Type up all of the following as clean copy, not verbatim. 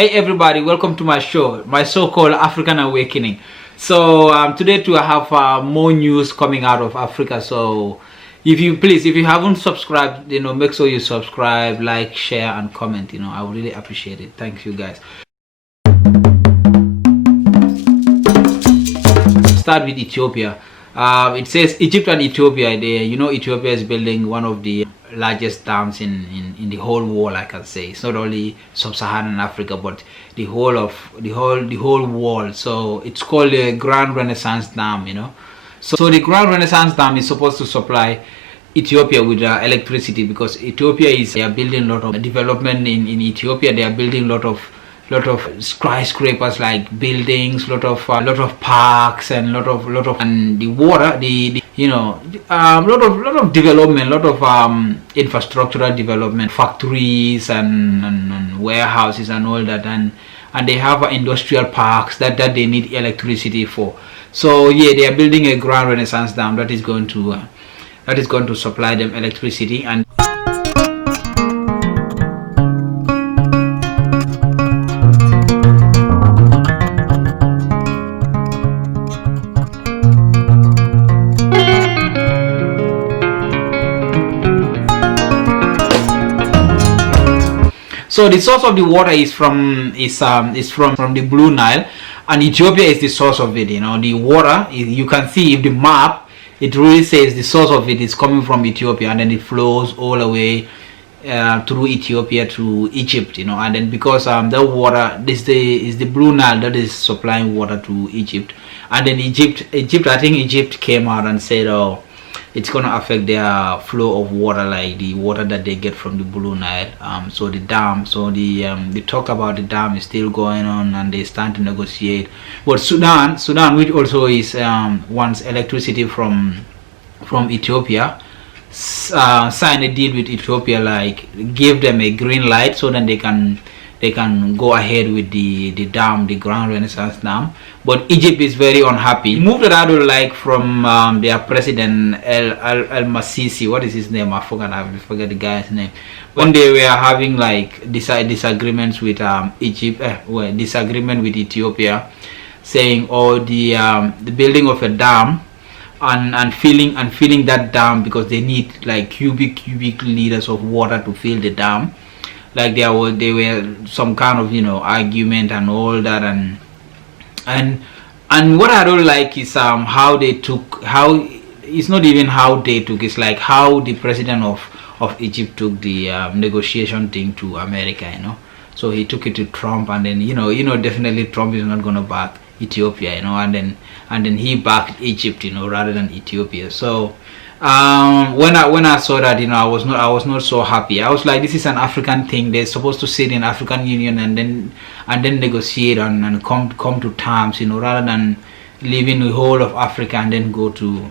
Hey everybody, welcome to my show called African Awakening. So today too I have more news coming out of Africa. So if you haven't subscribed, make sure you subscribe, like, share and comment. I would really appreciate it. Thank you guys. Start with Ethiopia. It says Egypt and Ethiopia. Ethiopia is building one of the largest dams in the whole world. I can say it's not only sub-Saharan Africa, but the whole world. So it's called the Grand Renaissance Dam. So the Grand Renaissance Dam is supposed to supply Ethiopia with electricity, because Ethiopia they are building a lot of development in Ethiopia. They are building a lot of skyscrapers, like buildings, lot of parks, and lot of and the water, lot of development, lot of infrastructural development, factories and warehouses and all that, and they have industrial parks that they need electricity for. So yeah, they are building a Grand Renaissance Dam that is going to supply them electricity. And so the source of the water is from the Blue Nile, and Ethiopia is the source of it. The water, you can see if the map, it really says the source of it is coming from Ethiopia, and then it flows all the way through Ethiopia to Egypt. And then because the water, is the Blue Nile that is supplying water to Egypt, and then Egypt, I think Egypt came out and said, oh, it's going to affect their flow of water, like the water that they get from the Blue Nile. So the dam, the talk about the dam is still going on, and they start to negotiate. But Sudan, which also is wants electricity from Ethiopia, signed a deal with Ethiopia, like give them a green light so then they can go ahead with the dam, the Grand Renaissance Dam. But Egypt is very unhappy. The move that I don't like from their president El Masisi, what is his name? I forget the guy's name. When they were having like disagreements with disagreement with Ethiopia, saying the building of a dam and filling that dam, because they need like cubic liters of water to fill the dam. Like they were some kind of argument and all that, and what I don't like is how it's not even how they took, it's like how the president of Egypt took the negotiation thing to America. So he took it to Trump, and then definitely Trump is not gonna back Ethiopia, and then he backed Egypt, rather than Ethiopia. So when I saw that, I was not so happy. I was like, this is an African thing. They're supposed to sit in African Union and then negotiate and come to terms, rather than leaving the whole of Africa and then go to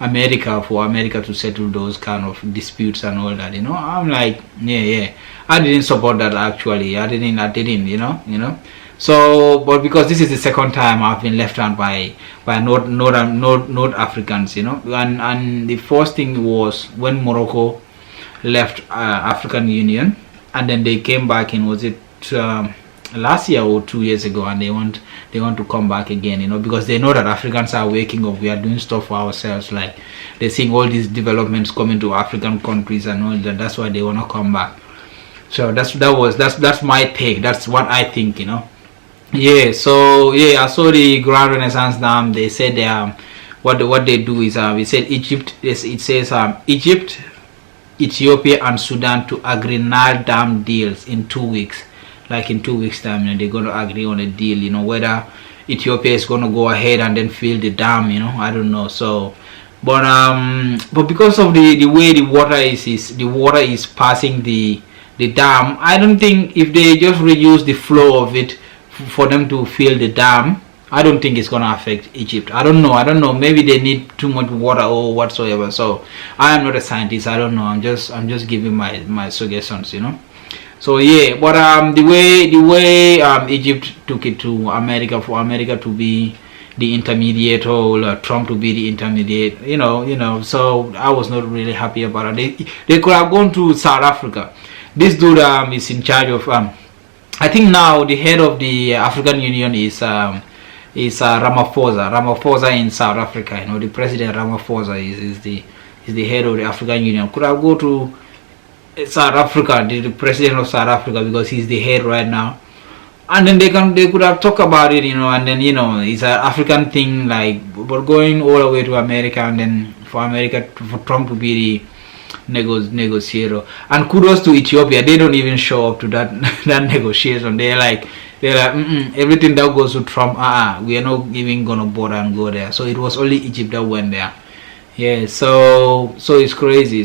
America, for America to settle those kind of disputes and all that. I'm like, yeah, I didn't support that actually. I didn't. So, but because this is the second time I've been left out by North Africans, and the first thing was when Morocco left African Union, and then they came back in, was it last year or 2 years ago, and they want to come back again, because they know that Africans are waking up. We are doing stuff for ourselves, like they're seeing all these developments coming to African countries and all that. That's why they want to come back. So that's my take. That's what I think, Yeah, so yeah, I saw the Grand Renaissance Dam. They said what they do is it said Egypt. It says Egypt, Ethiopia, and Sudan to agree Nile Dam deals in 2 weeks. Like in 2 weeks' time, they're going to agree on a deal. Whether Ethiopia is going to go ahead and then fill the dam. I don't know. So, but because of the way the water is passing the dam, I don't think if they just reduce the flow of it for them to fill the dam, I don't think it's gonna affect Egypt. I don't know. Maybe they need too much water or whatsoever. So I am not a scientist. I don't know. I'm just giving my suggestions. So yeah, but the way Egypt took it to America, for America to be the intermediate, or Trump to be the intermediate, So I was not really happy about it. They could have gone to South Africa. This dude is in charge of I think now the head of the African Union is Ramaphosa. Ramaphosa in South Africa. The president Ramaphosa is the head of the African Union. Could I go to South Africa, the president of South Africa, because he's the head right now, and then they could have talked about it, and then it's an African thing, like, but going all the way to America, and then for Trump to be the negotiator. And kudos to Ethiopia, they don't even show up to that that negotiation. They're like everything that goes to Trump, we are not even gonna bother and go there. So it was only Egypt that went there. Yeah, so it's crazy.